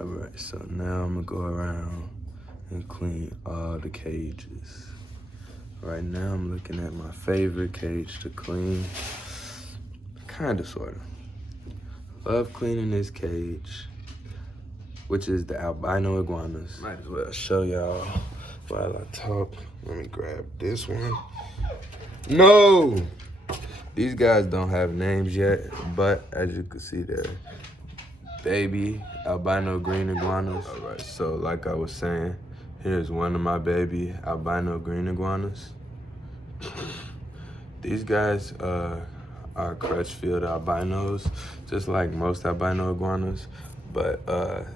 All right, so now I'm gonna go around and clean all the cages. Right now I'm looking at my favorite cage to clean. Kinda, sorta. Love cleaning this cage, which is the albino iguanas. Might as well show y'all while I talk. Let me grab this one. No! These guys don't have names yet, but as you can see, they're baby albino green iguanas. All right, so like I was saying, here's one of my baby albino green iguanas. These guys are Crutchfield albinos, just like most albino iguanas, but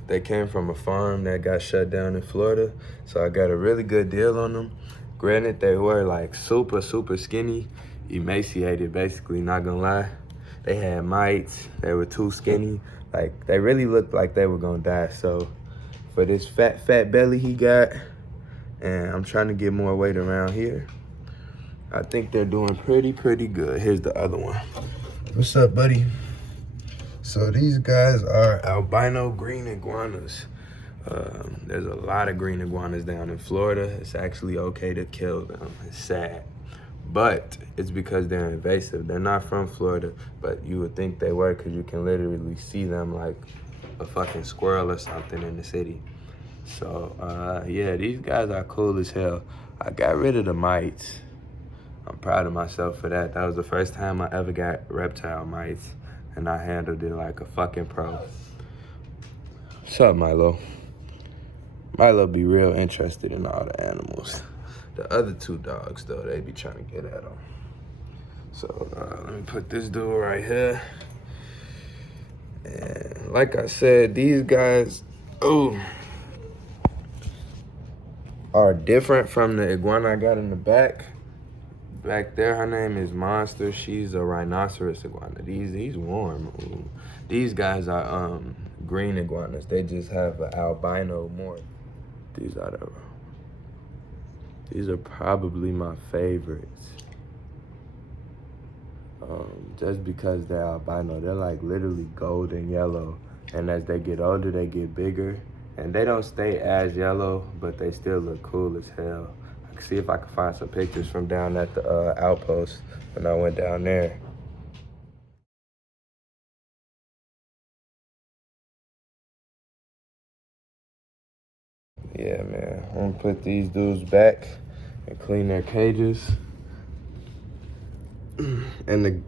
they came from a farm that got shut down in Florida, so I got a really good deal on them. Granted, they were like super skinny, emaciated basically, not gonna lie. They had mites, they were too skinny, like they really looked like they were gonna die. So for this fat belly he got, and I'm trying to get more weight around here, I think they're doing pretty good. Here's the other one. What's up, buddy? So these guys are albino green iguanas. There's a lot of green iguanas down in Florida. It's actually okay to kill them. It's sad. But it's because they're invasive. They're not from Florida, but you would think they were because you can literally see them like a fucking squirrel or something in the city. So, yeah, these guys are cool as hell. I got rid of the mites. I'm proud of myself for that. That was the first time I ever got reptile mites, and I handled it like a fucking pro. What's up, Milo? Milo be real interested in all the animals. The other two dogs, though, they be trying to get at them. So let me put this dude right here. And like I said, these guys, are different from the iguana I got in the back. Back there, her name is Monster. She's a rhinoceros iguana. He's warm. Ooh. These guys are green iguanas. They just have an albino more. These are probably my favorites. Just because they're albino, they're like literally golden yellow. And as they get older, they get bigger. And they don't stay as yellow, but they still look cool as hell. See if I can find some pictures from down at the outpost when I went down there. Yeah, man, I'm gonna put these dudes back and clean their cages. And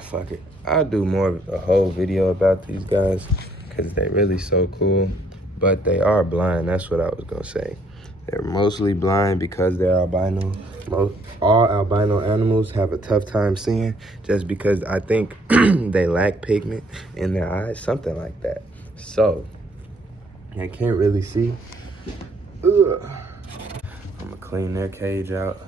fuck it. I'll do more of a whole video about these guys because they're really so cool, but they are blind. That's what I was gonna say. They're mostly blind because they're albino. All albino animals have a tough time seeing just because I think they lack pigment in their eyes, something like that. So, they can't really see. Ugh. I'm gonna clean their cage out.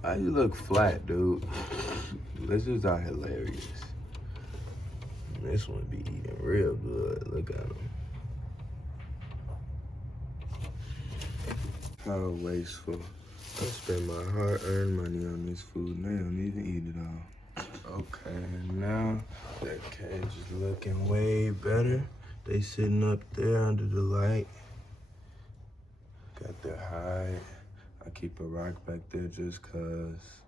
Why you look flat, dude? Lizards are hilarious. This one be eating real good. Look at him. How wasteful. I spend my hard-earned money on this food and they don't even eat it all. Okay, now that cage is looking way better. They sitting up there under the light. Got their hide. I keep a rock back there just cause.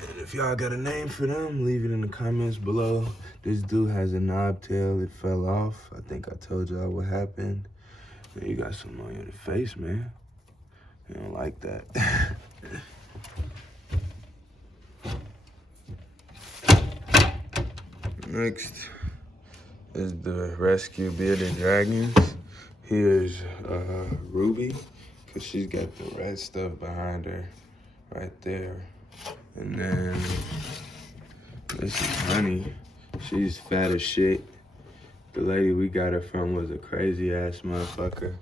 And if y'all got a name for them, leave it in the comments below. This dude has a knob tail. It fell off. I think I told y'all what happened. Man, you got something on your face, man. You don't like that. Next is the rescue bearded dragons. Here's Ruby, because she's got the red stuff behind her right there. And then this is Honey. She's fat as shit. The lady we got her from was a crazy ass motherfucker.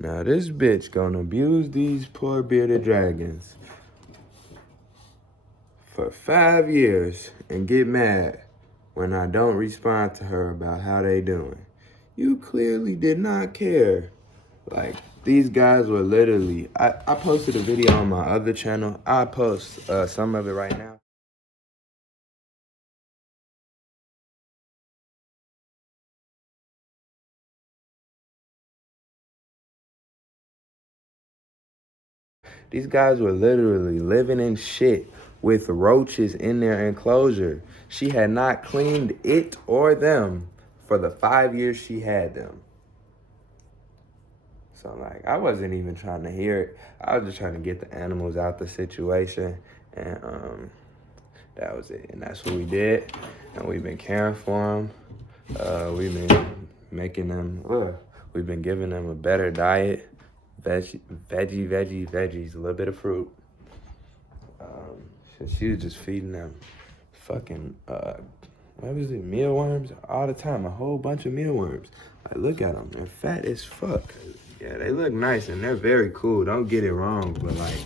Now this bitch gonna abuse these poor bearded dragons for 5 years and get mad when I don't respond to her about how they doing. You clearly did not care Like, these guys were literally, I posted a video on my other channel. I'll post some of it right now. These guys were literally living in shit with roaches in their enclosure. She had not cleaned it or them for the 5 years she had them. So, like, I wasn't even trying to hear it. I was just trying to get the animals out the situation. And that was it. And that's what we did. And we've been caring for them. We've been making them, we've been giving them a better diet. Veggies, a little bit of fruit. She was just feeding them fucking, what was it, mealworms all the time, a whole bunch of mealworms. Like, look at them, they're fat as fuck. Yeah, they look nice and they're very cool, don't get it wrong, but like,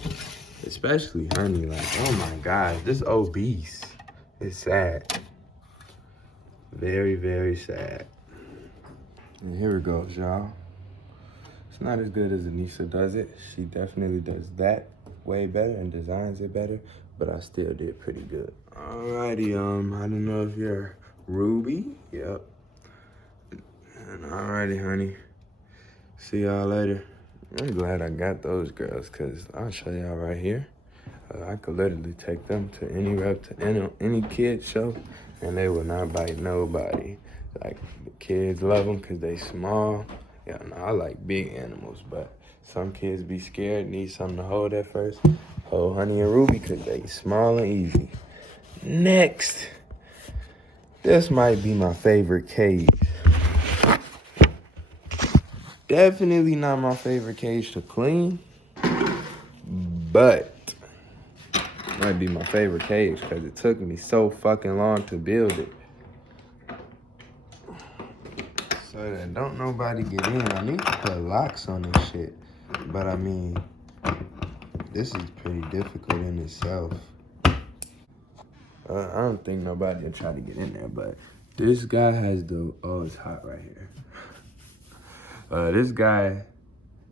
especially Honey, like, oh my gosh, this obese. It's sad. Very, very sad. And here it goes, y'all. It's not as good as Anissa does it. She definitely does that way better and designs it better, but I still did pretty good. Alrighty, I don't know if you're Ruby. Yep. And alrighty, Honey. See y'all later. I'm glad I got those girls, cause I'll show y'all right here. I could literally take them to any kid show, and they will not bite nobody. Like, the kids love them cause they small. Yeah, no, I like big animals, but some kids be scared, need something to hold at first. Hold Honey and Ruby cause they small and easy. Next, this might be my favorite cage. Definitely not my favorite cage to clean, but might be my favorite cage because it took me so fucking long to build it. So that don't nobody get in. I need to put locks on this shit. But I mean, this is pretty difficult in itself. I don't think nobody will try to get in there, but this guy has the, oh, it's hot right here. This guy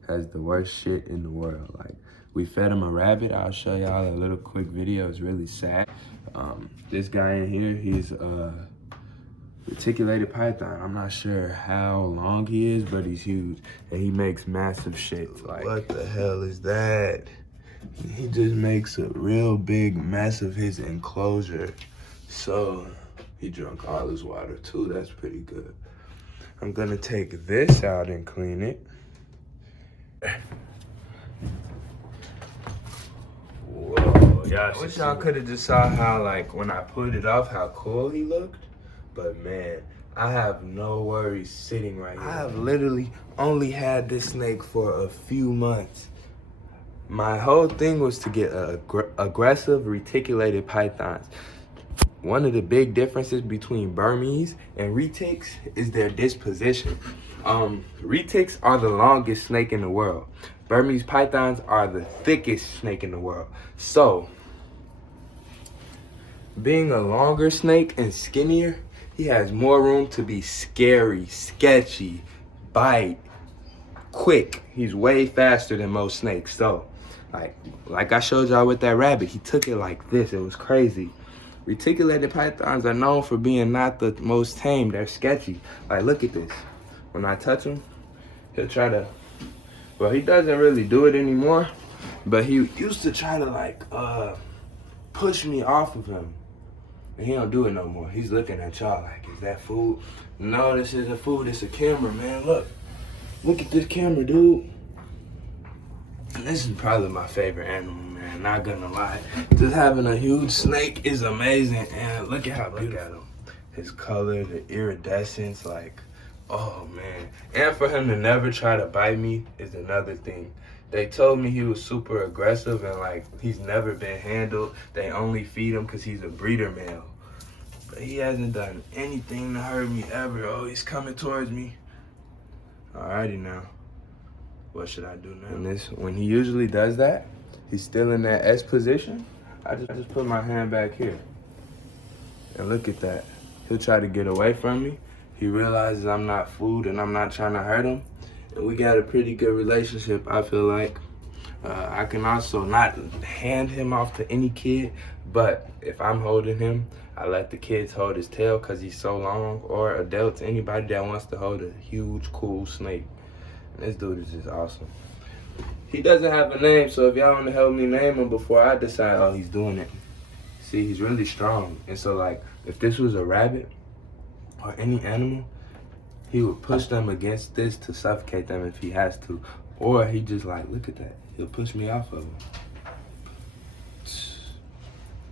has the worst shit in the world. Like, we fed him a rabbit. I'll show y'all a little quick video. It's really sad. This guy in here, he's a Reticulated Python. I'm not sure how long he is, but he's huge. And he makes massive shit. Like, what the hell is that? He just makes a real big mess of his enclosure. So, he drank all his water too. That's pretty good. I'm gonna take this out and clean it. Whoa, y'all. I wish y'all could have just saw how, like, when I put it off, how cool he looked. But man, I have no worries sitting right here. I have literally only had this snake for a few months. My whole thing was to get aggressive reticulated pythons. One of the big differences between Burmese and retics is their disposition. Retics are the longest snake in the world. Burmese pythons are the thickest snake in the world. So, being a longer snake and skinnier, he has more room to be scary, sketchy, bite, quick. He's way faster than most snakes. So, like I showed y'all with that rabbit, he took it like this. It was crazy. Reticulated pythons are known for being not the most tame. They're sketchy. Like, look at this. When I touch him, he'll try to, well, he doesn't really do it anymore, but he used to try to, like, push me off of him. And he don't do it no more. He's looking at y'all like, is that food? No, this isn't food. It's a camera, man. Look. Look at this camera, dude. And this is probably my favorite animal, man. Not gonna lie. Just having a huge snake is amazing. And look at how beautiful. Look at him. His color, the iridescence, like, oh, man. And for him to never try to bite me is another thing. They told me he was super aggressive and, like, he's never been handled. They only feed him because he's a breeder male. But he hasn't done anything to hurt me ever. Oh, he's coming towards me. Alrighty now. What should I do now? And when he usually does that, he's still in that S position. I just put my hand back here. And look at that. He'll try to get away from me. He realizes I'm not food and I'm not trying to hurt him. And we got a pretty good relationship, I feel like. I can also not hand him off to any kid, but if I'm holding him, I let the kids hold his tail because he's so long, or adults, anybody that wants to hold a huge, cool snake. And this dude is just awesome. He doesn't have a name, so if y'all want to help me name him before I decide, oh, he's doing it. See, he's really strong. And so, like, if this was a rabbit or any animal, he would push them against this to suffocate them if he has to. Or he just like, look at that. He'll push me off of him.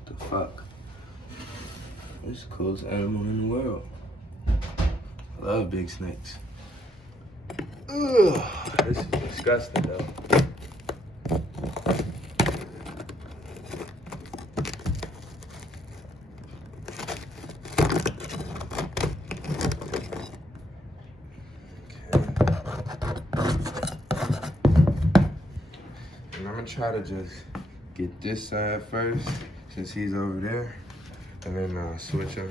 The fuck? This is the coolest animal in the world. I love big snakes. Ugh, this is disgusting though. And I'm gonna try to just get this side first, since he's over there, and then switch him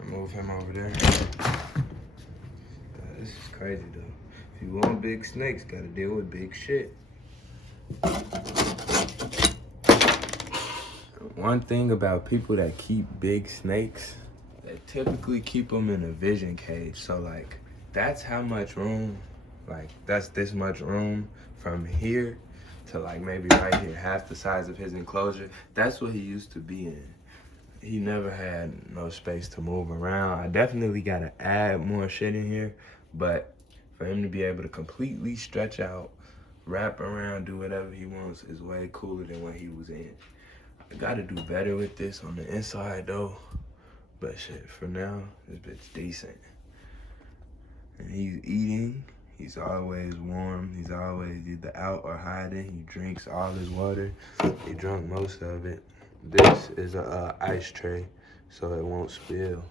and move him over there. This is crazy though. If you want big snakes, gotta deal with big shit. One thing about people that keep big snakes, they typically keep them in a vision cage. So like, that's how much room, like that's this much room from here to like maybe right here, half the size of his enclosure. That's what he used to be in. He never had no space to move around. I definitely gotta add more shit in here, but for him to be able to completely stretch out, wrap around, do whatever he wants is way cooler than what he was in. I gotta do better with this on the inside though, but shit, for now, this bitch decent. And he's eating, he's always warm, he's always either out or hiding, he drinks all his water, he drunk most of it. This is a ice tray, so it won't spill.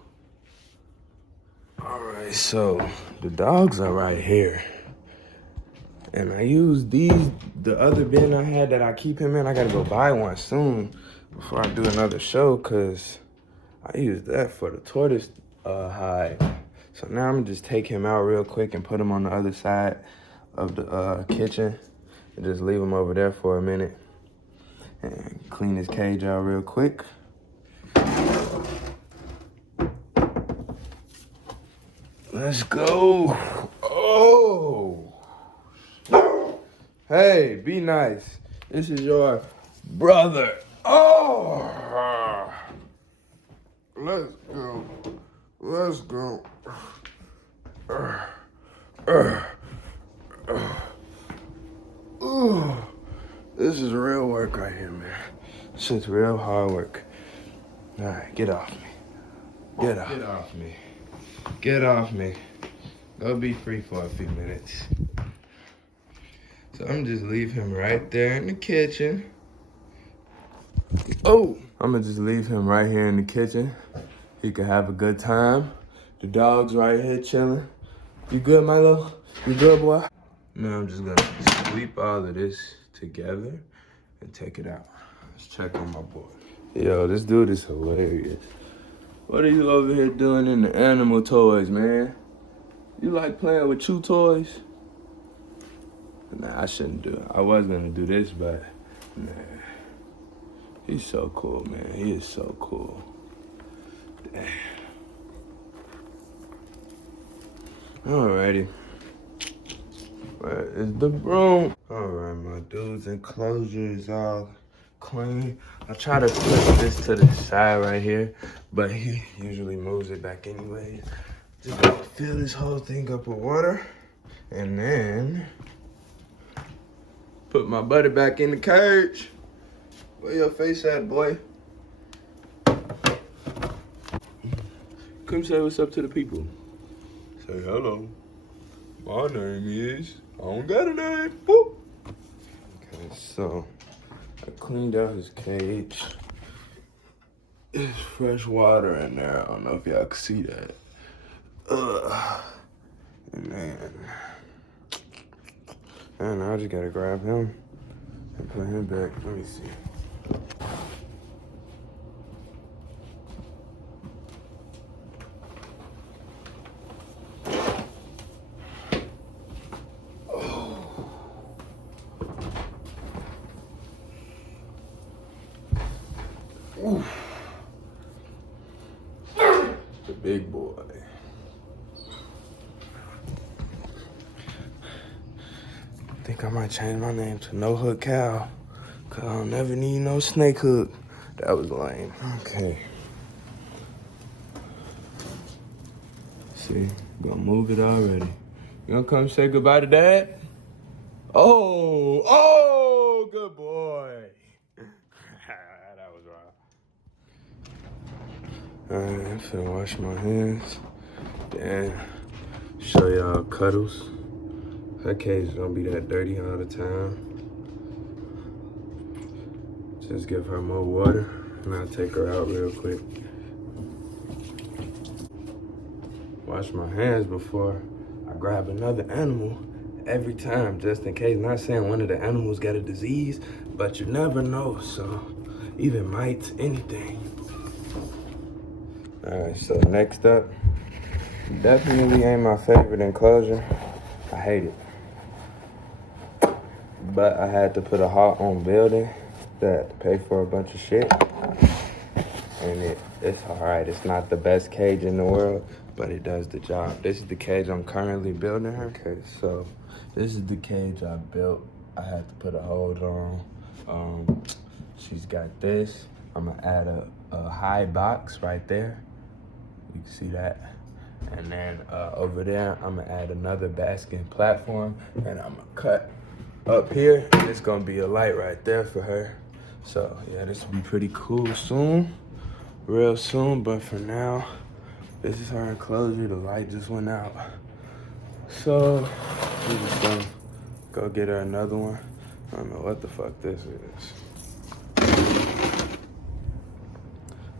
All right, so the dogs are right here. And I use these, the other bin I had that I keep him in, I gotta go buy one soon before I do another show, cause I use that for the tortoise hide. So now I'm gonna just take him out real quick and put him on the other side of the kitchen and just leave him over there for a minute and clean his cage out real quick. Let's go. Oh. Hey, be nice. This is your brother. Oh. Let's go. Let's go. This is real work right here, man. This is real hard work. All right, get off me. Get off. Get off me. Get off me. Go be free for a few minutes. So I'm just leave him right there in the kitchen. Oh, I'm gonna just leave him right here in the kitchen. He can have a good time. The dog's right here chilling. You good, Milo? You good, boy? Now I'm just gonna sweep all of this together and take it out. Let's check on my boy. Yo, this dude is hilarious. What are you over here doing in the animal toys, man? You like playing with chew toys? Nah, I shouldn't do it. I was gonna do this, but nah. He's so cool, man. He is so cool. Damn. Alrighty. Where is the broom? Alright, my dude's enclosure is all clean. I try to flip this to the side right here, but he usually moves it back anyways. Just gotta fill this whole thing up with water, and then put my buddy back in the cage. Where your face at, boy? Come say what's up to the people. Say hello. My name is, I don't got a name. Boop. Okay, so I cleaned out his cage. There's fresh water in there. I don't know if y'all can see that. And I just gotta grab him and put him back. Let me see. Ooh. The big boy. I think I might change my name to No Hook Cow, cause I don't never need no snake hook. That was lame. Okay. See, gonna move it already. You gonna come say goodbye to Dad? Oh, good boy. That was wrong. Alright, I'm finna wash my hands. Then show y'all Cuddles. Her cage is gonna be that dirty all the time. Just give her more water and I'll take her out real quick. Wash my hands before I grab another animal every time, just in case. Not saying one of the animals got a disease, but you never know, so even mites, anything. All right, so next up, definitely ain't my favorite enclosure. I hate it. But I had to put a halt on building that to pay for a bunch of shit. And it's all right. It's not the best cage in the world, but it does the job. This is the cage I'm currently building her. Okay, so this is the cage I built. I had to put a hold on. She's got this. I'm gonna add a high box right there. You can see that. And then over there, I'm gonna add another basking platform, and I'm gonna cut up here. And it's gonna be a light right there for her. So yeah, this will be pretty cool soon. Real soon, but for now, this is her enclosure. The light just went out. So, we're just gonna go get her another one. I don't know what the fuck this is.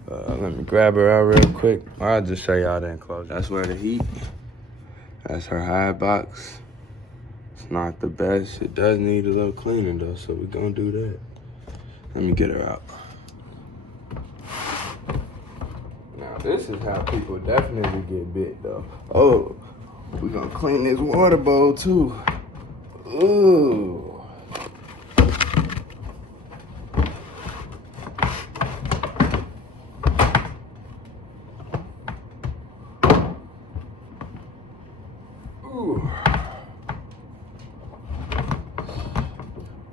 Let me grab her out real quick. I'll just show y'all the enclosure. That's where the heat. That's her high box. It's not the best. It does need a little cleaning though, so we're gonna do that. Let me get her out. This is how people definitely get bit though. Oh, we're gonna clean this water bowl too. Ooh. Ooh.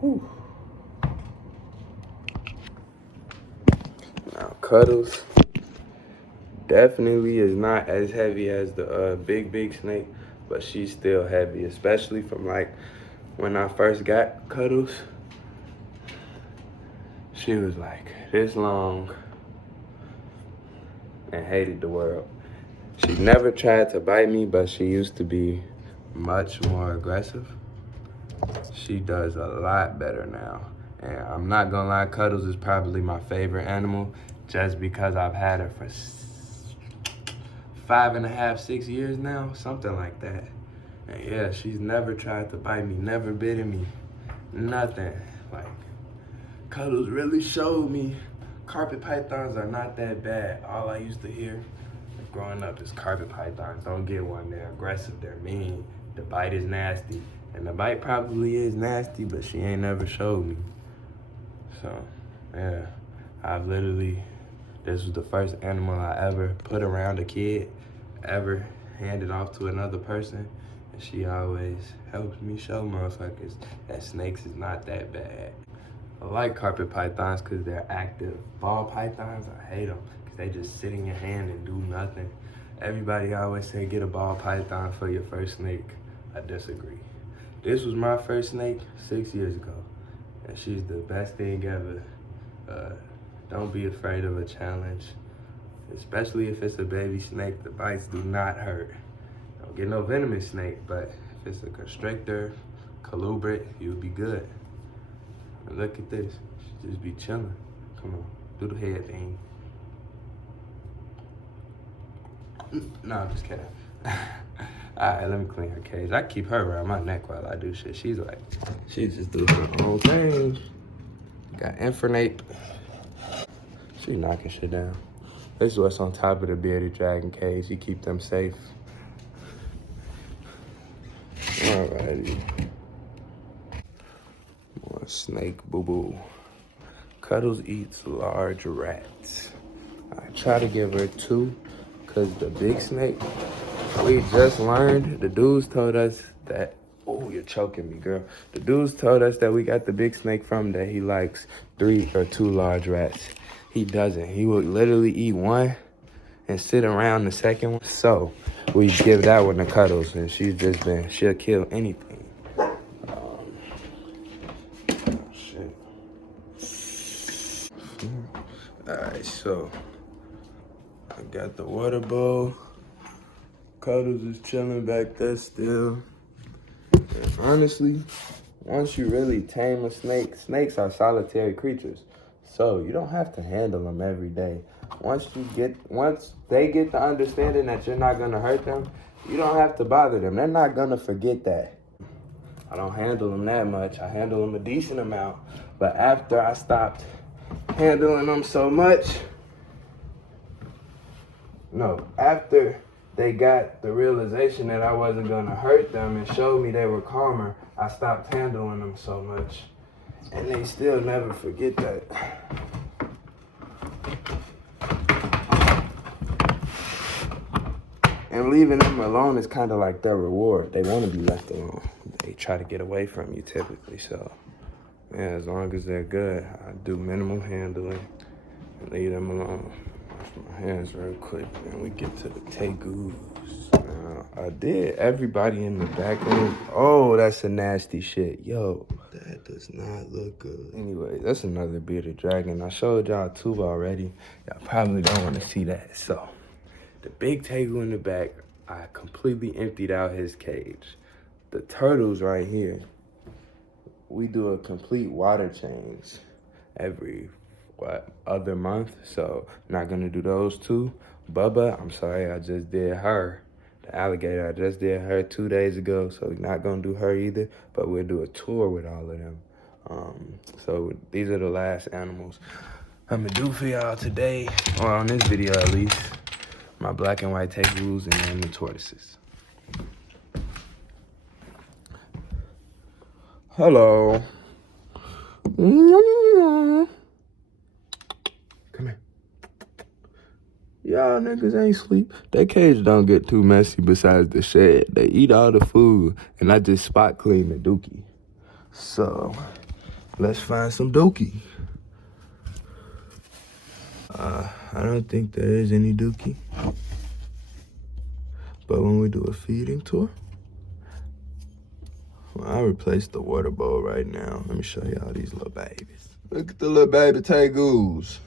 Ooh. Now Cuddles definitely is not as heavy as the big snake, but she's still heavy, especially from like when I first got Cuddles. She was like this long and hated the world. She never tried to bite me, but she used to be much more aggressive. She does a lot better now. And I'm not gonna lie, Cuddles is probably my favorite animal just because I've had her for 5.5, 6 years now, something like that. And yeah, she's never tried to bite me, never bitten me, nothing. Like, Cuddles really showed me carpet pythons are not that bad. All I used to hear growing up is carpet pythons, don't get one, they're aggressive, they're mean, the bite is nasty. And the bite probably is nasty, but she ain't never showed me. So, yeah, I've literally, this was the first animal I ever put around a kid, ever handed off to another person. And she always helps me show motherfuckers that snakes is not that bad. I like carpet pythons because they're active. Ball pythons, I hate them because they just sit in your hand and do nothing. Everybody always say get a ball python for your first snake. I disagree. This was my first snake 6 years ago, and she's the best thing ever. Don't be afraid of a challenge, especially if it's a baby snake. The bites do not hurt. Don't get no venomous snake, but if it's a constrictor, colubrid, you'll be good. And look at this, she just be chilling. Come on, do the head thing. No, I'm just kidding. All right, let me clean her cage. I keep her around my neck while I do shit. She's like, she just do her own thing. Got Infernape. She knocking shit down. This is what's on top of the bearded dragon cage. You keep them safe. Alrighty. More snake boo-boo. Cuddles eats large rats. I try to give her 2, because the big snake, we just learned, the dudes told us that, oh, you're choking me, girl. The dudes told us that we got the big snake from that he likes 3 or 2 large rats. He doesn't. He will literally eat one and sit around the second one. So we give that one to Cuddles, and she's just been, she'll kill anything. Shit. Alright, so I got the water bowl. Cuddles is chilling back there still. And honestly, once you really tame a snake, snakes are solitary creatures. So you don't have to handle them every day. Once they get the understanding that you're not gonna hurt them, you don't have to bother them. They're not gonna forget that. I don't handle them that much. I handle them a decent amount. But after I stopped handling them so much, after they got the realization that I wasn't gonna hurt them and showed me they were calmer, I stopped handling them so much. And they still never forget that. And leaving them alone is kind of like their reward. They want to be left alone. They try to get away from you typically. So, yeah, as long as they're good, I do minimal handling and leave them alone. Wash my hands real quick, and we get to the tegus. I did everybody in the back room. Oh, that's a nasty shit. Yo, that does not look good. Anyway, that's another bearded dragon. I showed y'all 2 already. Y'all probably don't want to see that. So, the big tegu in the back, I completely emptied out his cage. The turtles right here, we do a complete water change every, other month. So, not gonna do those 2. Bubba, I'm sorry, I just did her. The alligator, I just did her 2 days ago, so we're not gonna do her either, but we'll do a tour with all of them. So these are the last animals I'm gonna do for y'all today, or on this video at least. My black and white tegus and then the tortoises. Hello. Come here. Y'all niggas ain't sleep. That cage don't get too messy besides the shed. They eat all the food, and I just spot clean the dookie. So, let's find some dookie. I don't think there is any dookie. But when we do a feeding tour, well, I replaced the water bowl right now. Let me show y'all these little babies. Look at the little baby tegus.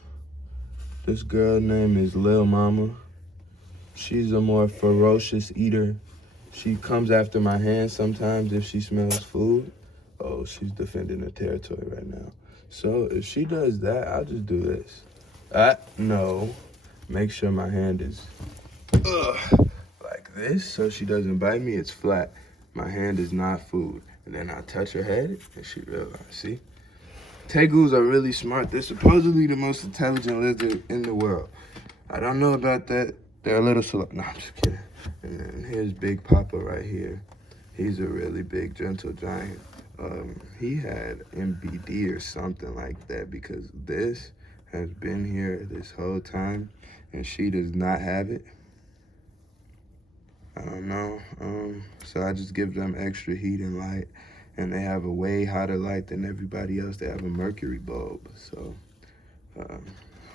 This girl name is Lil Mama. She's a more ferocious eater. She comes after my hand sometimes if she smells food. Oh, she's defending her territory right now. So if she does that, I'll just do this. No. Make sure my hand is like this so she doesn't bite me. It's flat. My hand is not food. And then I touch her head and she realizes, see? Tegus are really smart. They're supposedly the most intelligent lizard in the world. I don't know about that. They're a little slow. No, I'm just kidding. And then here's Big Papa right here. He's a really big, gentle giant. He had MBD or something like that because this has been here this whole time and she does not have it. I don't know. So I just give them extra heat and light, and they have a way hotter light than everybody else. They have a mercury bulb. So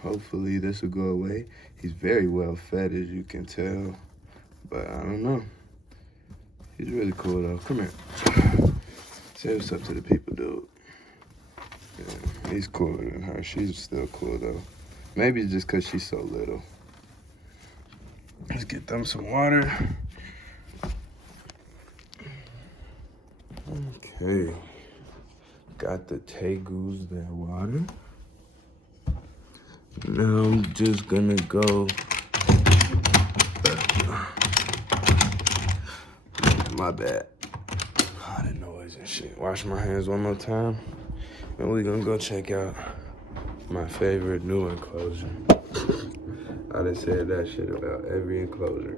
hopefully this will go away. He's very well fed, as you can tell, but I don't know. He's really cool though. Come here. Say what's up to the people, dude. Yeah, he's cooler than her. She's still cool though. Maybe it's just cause she's so little. Let's get them some water. Okay. Got the tegus their water. Now I'm just gonna go. My bad. Oh, the noise and shit. Wash my hands one more time. And we're gonna go check out my favorite new enclosure. I done said that shit about every enclosure.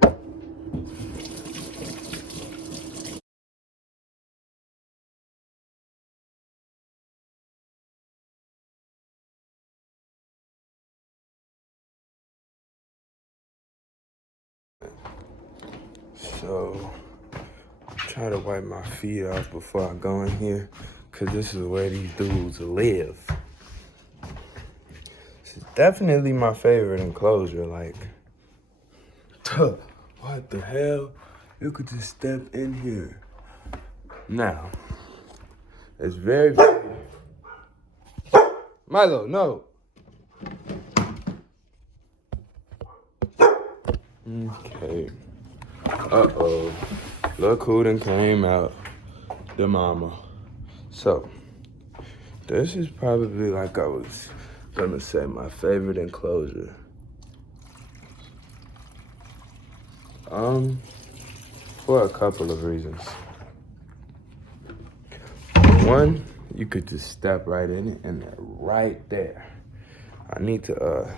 So try to wipe my feet off before I go in here, cause this is where these dudes live. This is definitely my favorite enclosure. Like, what the hell? You could just step in here. Now, it's very Milo, no. Okay. Uh-oh. Look who done came out. The mama. So, this is probably, like I was gonna say, my favorite enclosure. For a couple of reasons. One, you could just step right in it, and they're right there. I need to,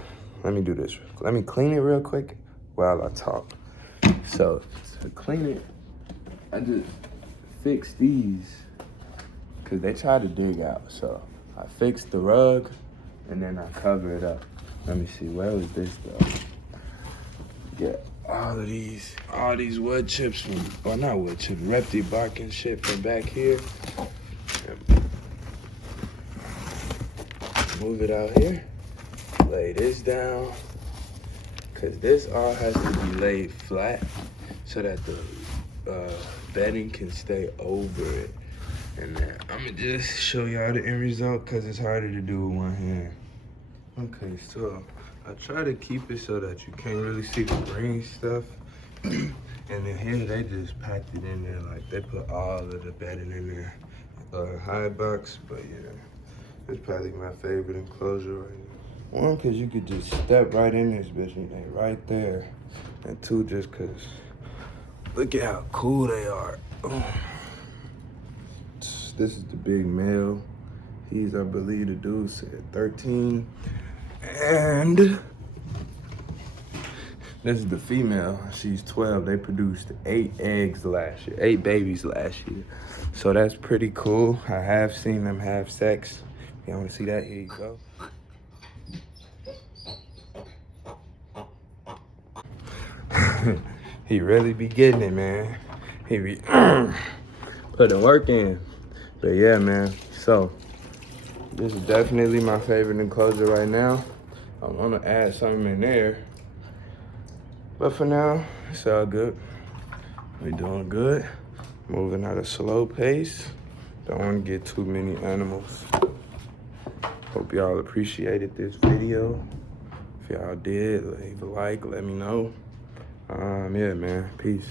let me do this. Let me clean it real quick while I talk. So, to clean it, I just fixed these, because they tried to dig out. So, I fixed the rug, and then I cover it up. Let me see, where was this though? Yeah, all these wood chips from, well, not wood chips, repty bark and shit from back here. Move it out here, lay this down, because this all has to be laid flat so that the bedding can stay over it. And then I'm gonna just show y'all the end result, because it's harder to do with one hand. Okay, so I try to keep it so that you can't really see the green stuff. And then here they just packed it in there, like they put all of the bedding in there. High box, but yeah. It's probably my favorite enclosure right now. One, cause you could just step right in this bitch and they right there. And two, just cause look at how cool they are. Oh. This is the big male. He's, I believe the dude said 13. And this is the female. She's 12. They produced 8 eggs last year, 8 babies last year. So that's pretty cool. I have seen them have sex. If you want to see that, here you go. He really be getting it, man. He be putting work in. But yeah, man. So this is definitely my favorite enclosure right now. I want to add something in there. But for now, it's all good. We're doing good. Moving at a slow pace. Don't want to get too many animals. Hope y'all appreciated this video. If y'all did, leave a like, let me know. Yeah, man, peace.